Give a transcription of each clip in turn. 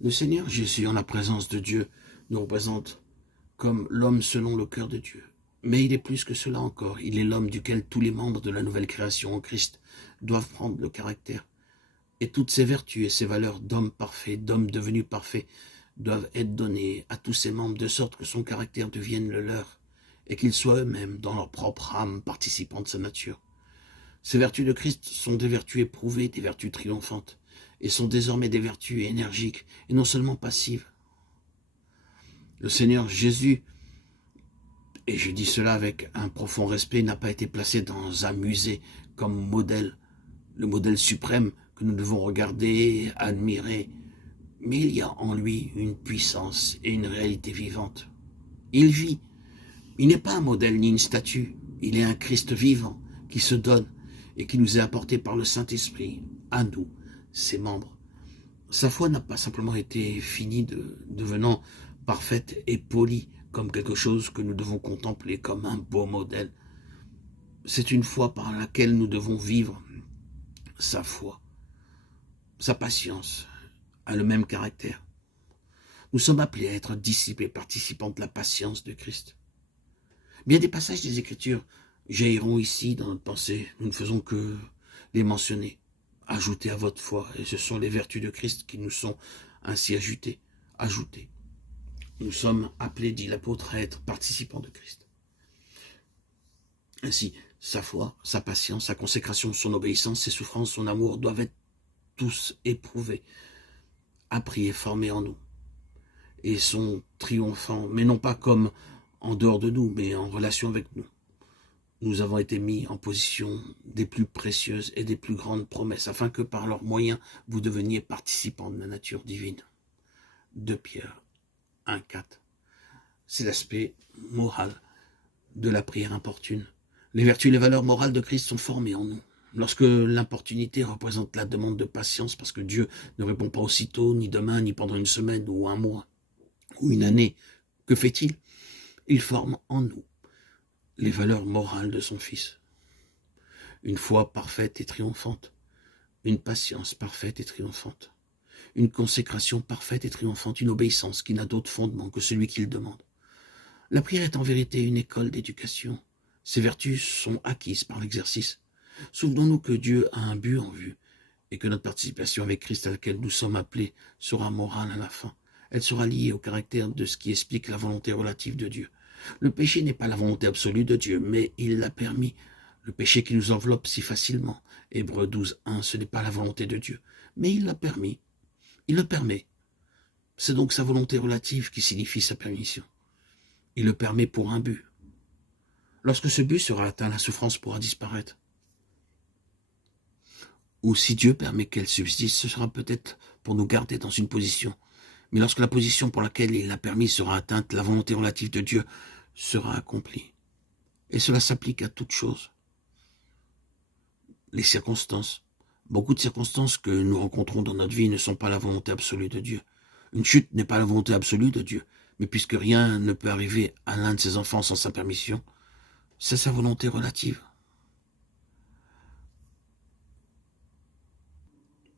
Le Seigneur Jésus, en la présence de Dieu, nous représente comme l'homme selon le cœur de Dieu. Mais il est plus que cela encore. Il est l'homme duquel tous les membres de la nouvelle création en Christ doivent prendre le caractère. Et toutes ses vertus et ses valeurs d'homme parfait, d'homme devenu parfait, doivent être données à tous ses membres de sorte que son caractère devienne le leur et qu'ils soient eux-mêmes, dans leur propre âme, participants de sa nature. Ces vertus de Christ sont des vertus éprouvées, des vertus triomphantes, et sont désormais des vertus énergiques et non seulement passives. Le Seigneur Jésus, et je dis cela avec un profond respect, n'a pas été placé dans un musée comme modèle, le modèle suprême que nous devons regarder, admirer, mais il y a en lui une puissance et une réalité vivante. Il vit. Il n'est pas un modèle ni une statue, il est un Christ vivant qui se donne et qui nous est apporté par le Saint-Esprit, à nous, ses membres. Sa foi n'a pas simplement été finie devenant parfaite et polie comme quelque chose que nous devons contempler comme un beau modèle. C'est une foi par laquelle nous devons vivre. Sa foi, sa patience a le même caractère. Nous sommes appelés à être disciples et participants de la patience de Christ. Bien des passages des Écritures jailliront ici dans notre pensée. Nous ne faisons que les mentionner. Ajoutez à votre foi, et ce sont les vertus de Christ qui nous sont ainsi ajoutées. Nous sommes appelés, dit l'apôtre, à être participants de Christ. Ainsi, sa foi, sa patience, sa consécration, son obéissance, ses souffrances, son amour doivent être tous éprouvés, appris et formés en nous, et sont triomphants, mais non pas comme en dehors de nous, mais en relation avec nous. Nous avons été mis en position des plus précieuses et des plus grandes promesses, afin que par leurs moyens, vous deveniez participants de la nature divine. 2 Pierre 1,4. C'est l'aspect moral de la prière importune. Les vertus et les valeurs morales de Christ sont formées en nous. Lorsque l'importunité représente la demande de patience, parce que Dieu ne répond pas aussitôt, ni demain, ni pendant une semaine, ou un mois, ou une année, que fait-il? Il forme en nous les valeurs morales de son Fils. Une foi parfaite et triomphante, une patience parfaite et triomphante, une consécration parfaite et triomphante, une obéissance qui n'a d'autre fondement que celui qu'il demande. La prière est en vérité une école d'éducation. Ces vertus sont acquises par l'exercice. Souvenons-nous que Dieu a un but en vue et que notre participation avec Christ à laquelle nous sommes appelés sera morale à la fin. Elle sera liée au caractère de ce qui explique la volonté relative de Dieu. Le péché n'est pas la volonté absolue de Dieu, mais il l'a permis. Le péché qui nous enveloppe si facilement. Hébreux 12:1, ce n'est pas la volonté de Dieu, mais il l'a permis. Il le permet. C'est donc sa volonté relative qui signifie sa permission. Il le permet pour un but. Lorsque ce but sera atteint, la souffrance pourra disparaître. Ou si Dieu permet qu'elle subsiste, ce sera peut-être pour nous garder dans une position. Mais lorsque la position pour laquelle il l'a permis sera atteinte, la volonté relative de Dieu sera accomplie. Et cela s'applique à toutes choses. Les circonstances. Beaucoup de circonstances que nous rencontrons dans notre vie ne sont pas la volonté absolue de Dieu. Une chute n'est pas la volonté absolue de Dieu. Mais puisque rien ne peut arriver à l'un de ses enfants sans sa permission, c'est sa volonté relative.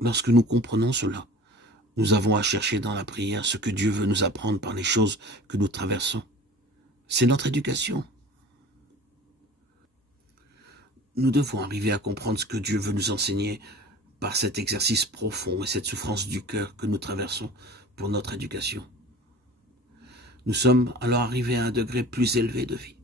Lorsque nous comprenons cela, nous avons à chercher dans la prière ce que Dieu veut nous apprendre par les choses que nous traversons. C'est notre éducation. Nous devons arriver à comprendre ce que Dieu veut nous enseigner par cet exercice profond et cette souffrance du cœur que nous traversons pour notre éducation. Nous sommes alors arrivés à un degré plus élevé de vie.